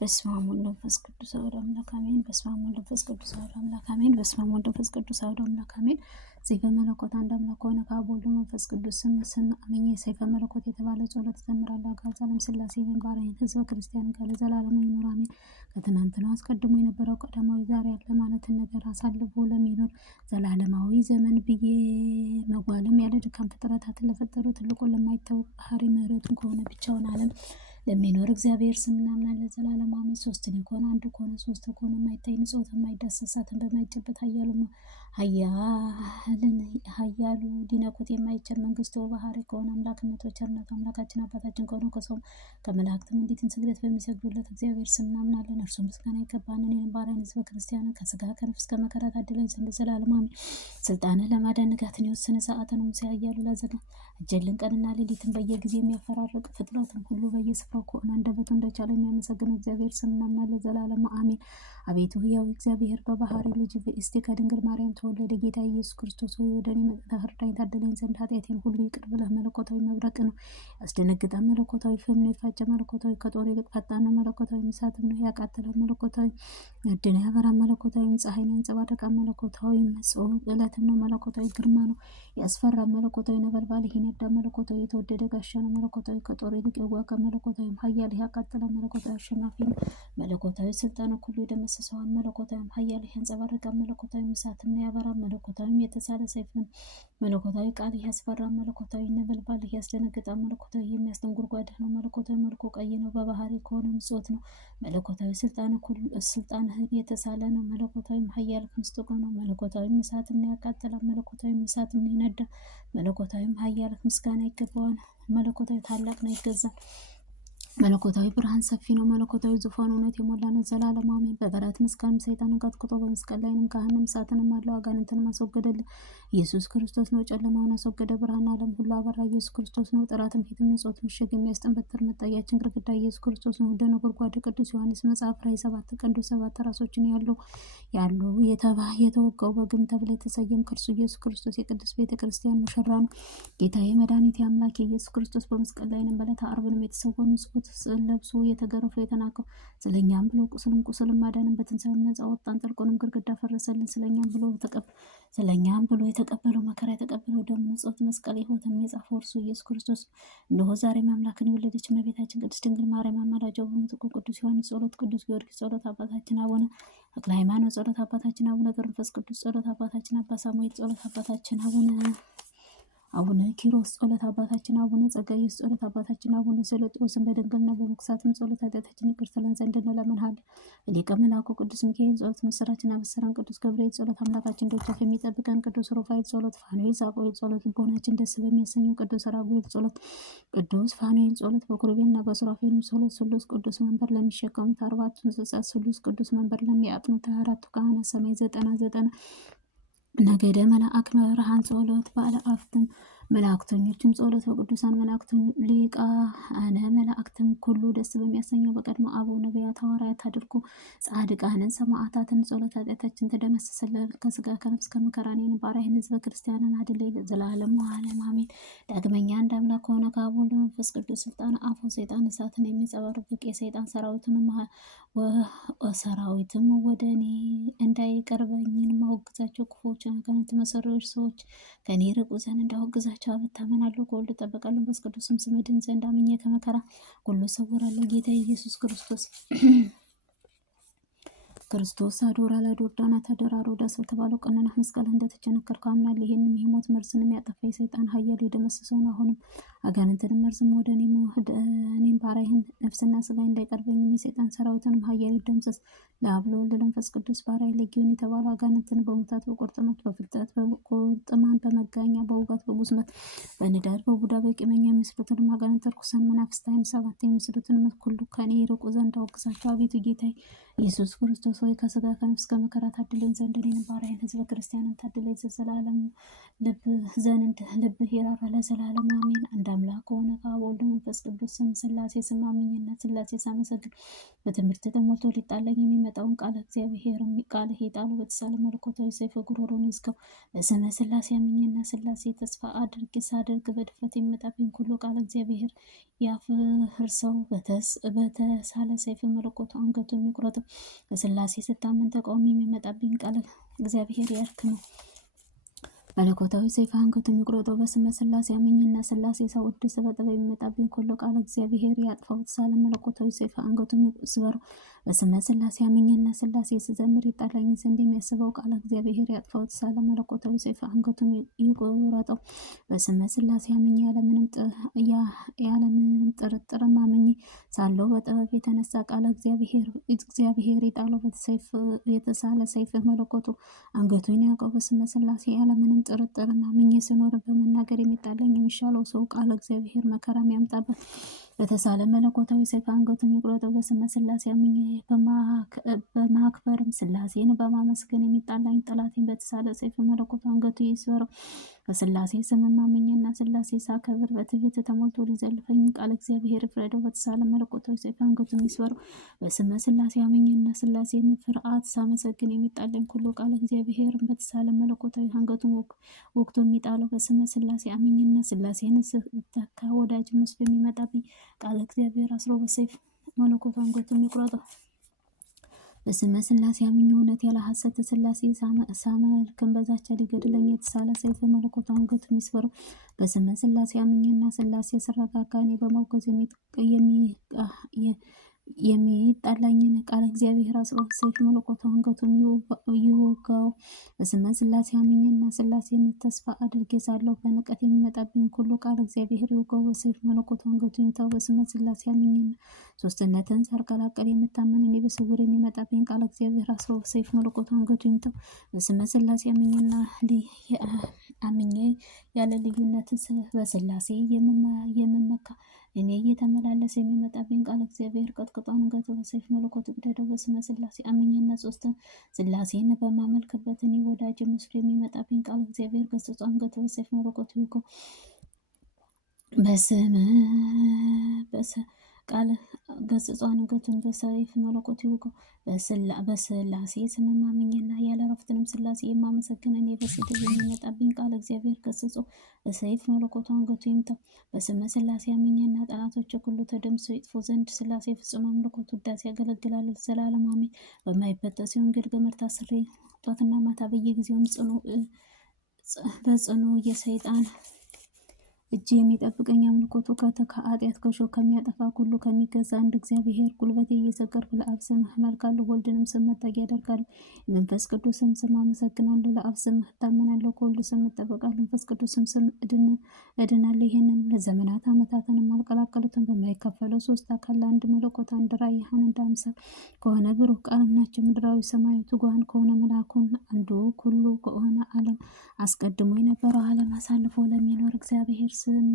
በስመ አብ ወወልድ ወመንፈስ ቅዱስ አሐዱ አምላክ አሜን። በስመ አብ ወወልድ ወመንፈስ ቅዱስ አሐዱ አምላክ አሜን። በስመ አብ ወወልድ ወመንፈስ ቅዱስ አሐዱ አምላክ አሜን። ሰይፈ መለኮት አንድ አምላክ ሆነ ከአብ ወልድ መንፈስ ቅዱስ ስም አምኜ ሰይፈ መለኮት የተባለ ጸሎት እዘምራለሁ። አጋዕዝተ ዓለም ሥላሴ ባሕርያን ሕዝበ ክርስቲያን ካለ ዘላለሙ ይኑር አሜን። ከትናንትናው አስቀድሞ የነበረው ቀዳማዊ ዛሬ ያለ ማለትን ነገር አሳልፎ ለሚኖር ዘላለማዊ ዘመን ብዬ መጓልም ያለ ድካም ፍጥረታትን ለፈጠሩ ትልቁን ለማይታወቅ ባህሪ ምሕረቱን ከሆነ ብቻውን ዓለም ለሚኖር እግዚአብሔር ስም እናምናለን። ዘላለም አሜን። ሶስትን ከሆነ አንዱ ከሆነ ሶስት ከሆነ የማይታይ ንጹሕ የማይዳሰሳትን በማይጨበት ኃያሉ ሊነኩት የማይችል መንግስቱ ባህሪ ከሆነ አምላክነቱ ቸርነቱ አምላካችን አባታችን ከሆነ ከሰውም ከመላእክትም እንዲትን ስግደት በሚሰግዱለት እግዚአብሔር ስም እናምናለን። እርሱ ምስጋና ይገባል። እኔንም ባሪያን ሕዝበ ክርስቲያንን ከስጋ ከነፍስ ከመከራ ታድለን ዘንድ ዘላለም አሜን። ስልጣንን ለማዳን ንጋትን የወሰነ ሰዓትን ሙሴ ኃያሉ ለዘጋ እጀልን ቀንና ሌሊትን በየጊዜ የሚያፈራርቅ ፍጥረትን ሁሉ በየስፍራው ከሆነ አንደበቱ እንደቻለ የሚያመሰግነው እግዚአብሔር ስም እናምናለን። ዘላለም አሜን። አቤቱ ሕያው እግዚአብሔር በባህሪ ልጅ በእስቲ ከድንግል ማርያም ተወለደ ጌታ ኢየሱስ ክርስቶስ ሆይ ወደ እኔ መጥተህ እርዳኝ ታደለኝ ዘንድ ኃጢአቴን ሁሉ ይቅር ብለህ መለኮታዊ መብረቅ ነው ያስደነግጣል። መለኮታዊ ፍም ነው የፋጨ መለኮታዊ ከጦር ይልቅ ፈጣን ነው። መለኮታዊ እሳትም ነው ያቃጥላል። መለኮታዊ ነድን ያበራል። መለኮታዊ ፀሐይን ያንጸባርቃል። መለኮታዊ ዕለትም ነው። መለኮታዊ ግርማ ነው ያስፈራል። መለኮታዊ ነበልባል ይነዳል። መለኮታዊ የተወደደ ጋሻ ነው። መለኮታዊ ከጦር ይልቅ ይዋጋል። መለኮታዊ ኃያል ያቃጥላል። መለኮታዊ አሸናፊ ነው። መለኮታዊ ስልጣን ሁሉ ይደመስሰዋል። መለኮታዊ ኃያል ያንጸባርቃል። መለኮታዊ እሳትም ነው ያበራል። መለኮታዊ የተሳለ ሰይፍ ነው። መለኮታዊ ቃል ያስፈራል። መለኮታዊ ነበልባል ያስደነግጣል። መለኮታዊ የሚያስደን ጉድጓድ ነው። መለኮታዊ መልኩ ቀይ ነው። በባህሪ ከሆነ ምጽዋት ነው። መለኮታዊ ስልጣን የተሳለ ነው። መለኮታዊ ኃያል ምስጥቁ ነው። መለኮታዊ እሳትም ነው ያቃጥላል። መለኮታዊ እሳትም ነው ይነዳል። መለኮታዊ ኃያል ምስጋና ይገባዋል። መለኮታዊ ታላቅ ነው ይገዛል። መለኮታዊ ብርሃን ሰፊ ነው። መለኮታዊ ዙፋን እውነት የሞላ ነው። ዘላለም አሜን። በበረት መስቀልም ሰይጣንን ቀጥቅጦ በመስቀል ላይንም ካህንም እሳትንም አለው አጋንንትንም አስወገደልን ኢየሱስ ክርስቶስ ነው። ጨለማውን አስወገደ፣ ብርሃን ዓለም ሁሉ አበራ ኢየሱስ ክርስቶስ ነው። ጥራትም ፊትም ንጹሕ ምሽግ የሚያስጥን በትር መጣያችን ግርግዳ ኢየሱስ ክርስቶስ ነው። ወደ ነጎድጓድ ቅዱስ ዮሐንስ መጽሐፍ ራእይ 7 ቀንዱ 7 ራሶችን ያሉ የተወጋው በግም ተብለ የተሰየም ከእርሱ ኢየሱስ ክርስቶስ የቅዱስ ቤተ ክርስቲያን ሙሽራ ነው። ጌታዬ መድኃኒቴ አምላክ ኢየሱስ ክርስቶስ በመስቀል ላይንም በዕለተ ዓርብንም የተሰወኑ ስዕል ለብሶ የተገረፈው የተናቀው ስለኛም ብሎ ቁስልም ማዳንን በትንሣኤው ነፃ ወጣን። ጥልቁንም ግርግዳ ፈረሰልን። ስለኛም ብሎ የተቀበለው መከራ የተቀበለው ደሙ ንጹሕ መስቀል ሕይወትን የጻፈው እርሱ ኢየሱስ ክርስቶስ እነሆ ዛሬም አምላክን የወለደች እመቤታችን ቅድስት ድንግል ማርያም አማላጇ በምትኩ ቅዱስ ዮሐንስ ጸሎት፣ ቅዱስ ጊዮርጊስ ጸሎት፣ አባታችን አቡነ ተክለ ሃይማኖት ጸሎት፣ አባታችን አቡነ ገብረ መንፈስ ቅዱስ ጸሎት፣ አባታችን አባ ሳሙኤል ጸሎት፣ አባታችን አቡነ ኪሮስ ጸሎት፣ አባታችን አቡነ ጸጋዬስ ጸሎት፣ አባታችን አቡነ ሰለጦስን በድንግልና በመክሳትም ጸሎት ኃጢአታችን ይቅር ትለን ዘንድ እንለምንሃለን። ሊቀ መላኩ ቅዱስ ሚካኤል ጸሎት፣ ምስራችን አበሰረን ቅዱስ ገብርኤል ጸሎት፣ አምላካችን ደጃፍ የሚጠብቀን ቅዱስ ሩፋኤል ጸሎት፣ ፋኑኤል ሳቆኤል ጸሎት፣ ልቦናችን ደስ በሚያሰኘው ቅዱስ ራጉኤል ጸሎት፣ ቅዱስ ፋኑኤል ጸሎት፣ በኪሩቤልና በሱራፌልም ጸሎት፣ ስሉስ ቅዱስ መንበር ለሚሸከሙት 4 እንስሳት፣ ስሉስ ቅዱስ መንበር ለሚያጥኑት 24ቱ ካህናት ሰማይ 99 ነገደ መላእክት መብርሃን ጸሎት፣ ባለ አፍትም መላእክተኞችም ጸሎት፣ በቅዱሳን መላእክትም ሊቃነ መላእክትም ሁሉ ደስ በሚያሰኘው በቀድሞ አበው ነቢያት ሐዋርያት አድርጎ ጻድቃንን ሰማዕታትን ጸሎት ኃጢአታችን ተደመሰሰልን። ከስጋ ከነፍስ ከመከራኔን ባሪያህን ሕዝበ ክርስቲያንን አድለይ ለዘላለሙ ዓለም አሜን። ዳግመኛ አንድ አምላክ ከሆነ ከአብ ወልድ መንፈስ ቅዱስ ስልጣን አፉ ሰይጣን እሳትን የሚጸባርቅ የሰይጣን ሰራዊትም ወደ እኔ እንዳይቀርበኝን ማወግዛቸው ክፉዎችን አጋንንት መሰሪዎች ሰዎች ከኔ ርቁ ዘንድ እንዳወግዛቸው አበታመናለሁ። ከወልድ እጠበቃለሁ። መንፈስ ቅዱስም ስም ድን ዘንድ አምኜ ከመከራ ሁሉ እሰወራለሁ። ጌታ ኢየሱስ ክርስቶስ አዶራ ላዶርዳና ተደራሮ ዳስ በተባለው ቀንና መስቀል እንደተቸነከርከው አምናለሁ። ይህንም የሞት መርዝንም ያጠፋ የሰይጣን ኃያል የደመሰሰውን አሁንም አጋንንትንም መርዝም ወደ እኔም ባሪያህን ነፍስና ስጋ እንዳይቀርበኝ የሰይጣን ሰራዊትንም ኃያል ይደምሰስ። ለአብ ለወልድ ለመንፈስ ቅዱስ ባሪያ ለጊዮን የተባሉ አጋንንትን በሙታት በቁርጥማት በፍልጠት በቁርጥማን በመጋኛ በውጋት በጉዝመት በንዳድ በቡዳ በቂመኛ የሚመስሉትንም አጋንንት ርኩሳን መናፍስት ዓይን 7 የሚመስሉትን ሁሉ ከኔ ይርቁ ዘንድ አወግዛቸው። አቤቱ ጌታዬ ኢየሱስ ክርስቶስ ሆይ ከስጋ ከነፍስ ከመከራ ታድለኝ ዘንድ እኔንም ባሪያህን ሕዝበ ክርስቲያንን ታድለኝ ዘላለሙ ልብህ ይራራ ለዘላለም አሜን። አንድ አምላክ ከሆነ ከአብ ወልድ መንፈስ ቅዱስ ስም ሥላሴ ስም አምኜና ሥላሴ ሳመሰግን በትምህርት ተሞልቶ ሊጣለኝ የሚመጣውን ቃለ እግዚአብሔርም ቃል ጣሉ በተሳለ መለኮታዊ ሰይፍ ጉሮሮን ይዝጋው። በስመ ሥላሴ አምኜና ሥላሴ ተስፋ አድርጌ ሳደርግ በድፍረት የሚመጣብኝ ሁሉ ቃለ እግዚአብሔር ያፍርሰው። በተሳለ ሰይፍ መለኮቱ አንገቱ የሚቆረጠው በሥላሴ ስታመን ተቃውሞ የሚመጣብኝ ቃለ እግዚአብሔር ያርክመው። መለኮታዊ ሰይፍ አንገቱ የሚቆረጠው በስመ ሥላሴ አምኜና ሥላሴ ሳወድስ በጥበብ የሚመጣብኝ ሁሉ ቃለ እግዚአብሔር ያጥፋው። ተሳለ መለኮታዊ ሰይፍ አንገቱ ይስበረው። በስመ ሥላሴ አምኜና ሥላሴ ስዘምር ይጣላኝ ዘንድ የሚያስበው ቃለ እግዚአብሔር ያጥፋው። ተሳለ መለኮታዊ ሰይፍ አንገቱ ይቆረጠው። በስመ ሥላሴ አምኜ ያለምንም ጥርጥር አምኜ ሳለው በጥበብ የተነሳ ቃለ እግዚአብሔር ይጣለው። የተሳለ ሰይፍ መለኮቱ አንገቱን ያውቀው። በስመ ሥላሴ ያለምንም ጥርጥር አምኜ ስኖር በመናገር የሚጣላኝ የሚሻለው ሰው ቃለ እግዚአብሔር መከራ የሚያምጣበት በተሳለ መለኮታዊ ሰይፍ አንገቱን ይቁረጠው። በስመ ሥላሴ አምኜ በማክበርም ሥላሴን በማመስገን የሚጣላኝ ጠላቴን በተሳለ ሰይፍ መለኮቱ አንገቱ ይስበረው። በሥላሴ ስም አምኜና ሥላሴ ሳከብር በትዕቢት ተሞልቶ ሊዘልፈኝ ቃለ እግዚአብሔር ይፍረደው። በተሳለ መለኮታዊ ሰይፍ አንገቱን ይስበረው። በስመ ሥላሴ አምኜና ሥላሴን ፍርሃት ሳመሰግን የሚጣላኝ ሁሉ ቃለ እግዚአብሔርን በተሳለ መለኮታዊ አንገቱን ወቅቶ የሚጣለው። በስመ ሥላሴ አምኜና ሥላሴን ስተካ ወዳጅ መስሎ የሚመጣብኝ ቃለ እግዚአብሔር አስሮ በሰይፍ መለኮቱ አንገቱን ይቁረጠው። በስመ ሥላሴ አምኜ እውነት ያለ ሐሰት ሥላሴ ሳመልክም በዛቻ ሊገድለኝ የተሳለ ሰይፍ መለኮቱ አንገቱን ይስበረው። በስመ ሥላሴ አምኜና ሥላሴ ስረጋጋ እኔ በመውገዝ የሚጣላኝን ቃለ እግዚአብሔር አስሮ ሰይፍ መለኮቱ አንገቱን ይወጋው። በስመ ሥላሴ አምኜና ሥላሴን ተስፋ አድርጌ ሳለሁ በንቀት የሚመጣብኝ ሁሉ ቃለ እግዚአብሔር ይወጋው። በሰይፍ መለኮቱ አንገቱ ይምታው። በስመ ሥላሴ አምኜና ሦስትነትን ሳልቀላቀል የምታመን እኔ በስውር የሚመጣብኝ ቃለ እግዚአብሔር አስሮ ሰይፍ መለኮቱ አንገቱ ይምታው። በስመ ሥላሴ አምኜ ያለ ልዩነት በሥላሴ የምመካ እኔ እየተመላለሰ የሚመጣብኝ ቃለ እግዚአብሔር ቀጥቅጦ አንገቱ በሰይፍ መለኮቱ ይቅደደው። በስመ ሥላሴ አምኜና ሦስት ሥላሴን በማመልክበት እኔ ወዳጅ መስሎ የሚመጣብኝ ቃለ እግዚአብሔር ገስጾ አንገቱ በሰይፍ መለኮቱ ይውጋው። ቃል ገስጾ አንገቱን በሰይፍ መለኮቱ ይውጋው። በሥላሴ ስም አምኜና ያለ እረፍትንም ሥላሴ የማመሰግን እኔ በስድብ የሚመጣብኝ ቃለ እግዚአብሔር ገስጾ በሰይፍ መለኮቱ አንገቱ ይምታው። በስመ ሥላሴ አምኜና ጠላቶች ሁሉ ተደምስሰው ይጥፉ ዘንድ ሥላሴ ፍጹም አምልኮት ውዳሴ ያገለግላል ዘላለም አሜን። በማይበጠስ የወንጌል ገመድ ታስሬ ጧትና ማታ በየጊዜውም በጽኑ የሰይጣን እጅ የሚጠብቀኝ አምልኮቱ ከኃጢአት ከሾህ ከሚያጠፋ ሁሉ ከሚገዛ አንድ እግዚአብሔር ጉልበቴ እየሰገድኩ ለአብ ስም አመልካለሁ። ወልድንም ስም መጠጊያ አደርጋለሁ። የመንፈስ ቅዱስም ስም አመሰግናለሁ። ለአብ ስም እታመናለሁ። ከወልድ ስም እጠበቃለሁ። መንፈስ ቅዱስም ስም እድናለሁ። ይህንን ለዘመናት ዓመታትንም አልቀላቀሉትም። በማይከፈለው ሶስት አካል ለአንድ መለኮት አንድ ራእይ አንድ አምሳል ከሆነ ብሩህ ቃልም ናቸው። ምድራዊ ሰማያዊ ትጉሃን ከሆነ መልአኩን አንዱ ሁሉ ከሆነ ዓለም አስቀድሞ የነበረው ዓለም አሳልፎ ለሚኖር እግዚአብሔር ስም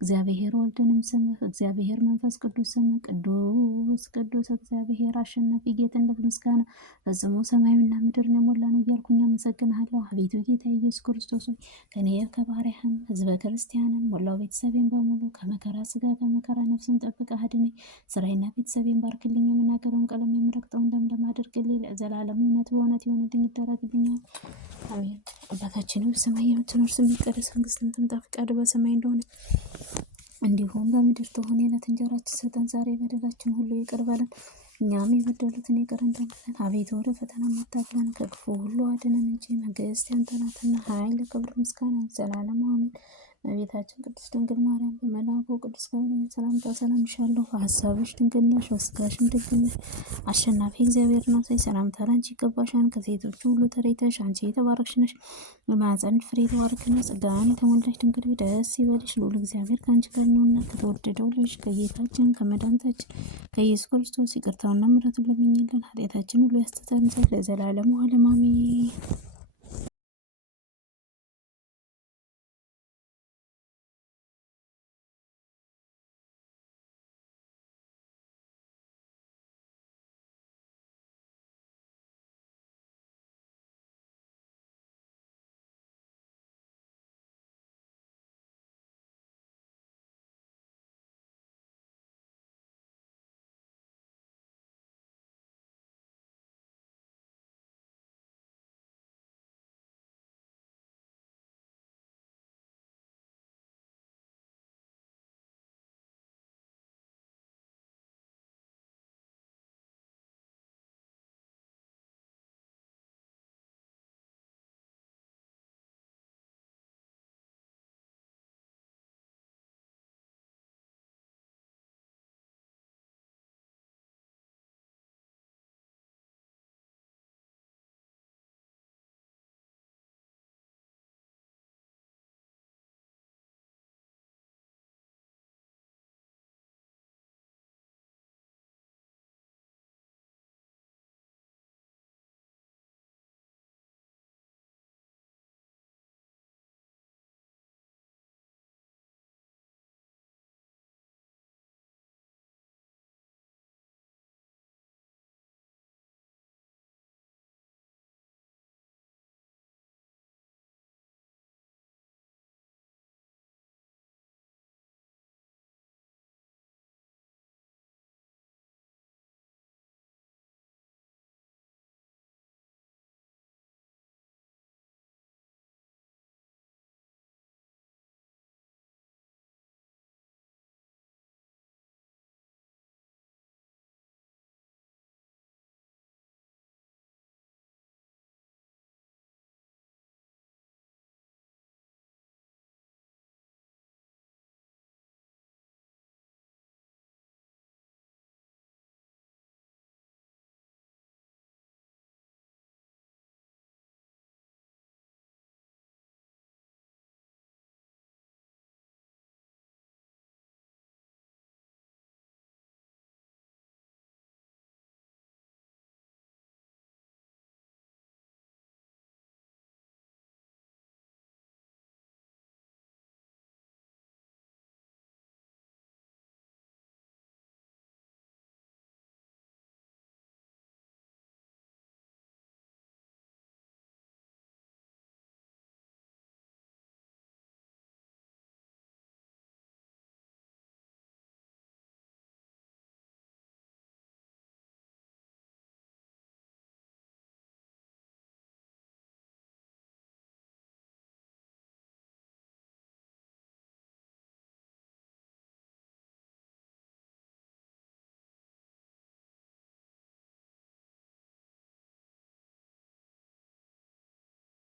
እግዚአብሔር ወልድንም ስም እግዚአብሔር መንፈስ ቅዱስ ስም ቅዱስ ቅዱስ እግዚአብሔር አሸናፊ ጌትነት ምስጋና ፈጽሞ ሰማይና ምድርን የሞላ ነው እያልኩኝ አመሰግንሃለሁ። አቤቱ ጌታ ኢየሱስ ክርስቶስ ሆይ ከኔ ከባሪያህም ሕዝበ ክርስቲያንም ሞላው ቤተሰቤን በሙሉ ከመከራ ስጋ ከመከራ ነፍስን ጠብቀህ አድነኝ። ስራዬና ቤተሰቤን ባርክልኝ። የምናገረውን ቀለም የምረግጠውን ደምደም አድርግልኝ። ለዘላለም እውነት በእውነት ይሆንልኝ ይደረግልኛል። አሜን። አባታችን ሆይ በሰማይ የምትኖር ስምህ ይቀደስ፣ መንግስትህ ትምጣ፣ ፈቃድህ በሰማይ እንደሆነች እንዲሁም በምድር ትሁን። የዕለት እንጀራችንን ስጠን ዛሬ፣ በደላችን ሁሉ ይቅር በለን እኛም የበደሉትን ይቅር እንደምንል። አቤቱ ወደ ፈተና አታግባን ከክፉ ሁሉ አድነን እንጂ መንግስት ያንተ ናትና፣ ኃይል፣ ክብር፣ ምስጋና ዘላለሙ አሜን። እመቤታችን ቅድስት ድንግል ማርያም በመልአኩ ቅዱስ ገብርኤል ሰላምታ ሰላም እልሻለሁ። በሐሳብሽ ድንግል ነሽ፣ በሥጋሽም ድንግል ነሽ። አሸናፊ እግዚአብሔር እናት ሆይ ሰላምታ ላንቺ ይገባሻል። ከሴቶች ሁሉ ተለይተሽ አንቺ የተባረክሽ ነሽ፣ የማኅፀንሽ ፍሬ የተባረከ ነው። ጸጋን የተሞላሽ ድንግል ሆይ ደስ ይበልሽ፣ ልዑል እግዚአብሔር ከአንቺ ጋር ነውና ከተወደደው ልጅ ከጌታችን ከመድኃኒታችን ከኢየሱስ ክርስቶስ ይቅርታውና ምሕረቱን ለምኝልን ኃጢአታችን ሁሉ ያስተሰርይ ዘንድ ለዘላለሙ ዓለም አሜን።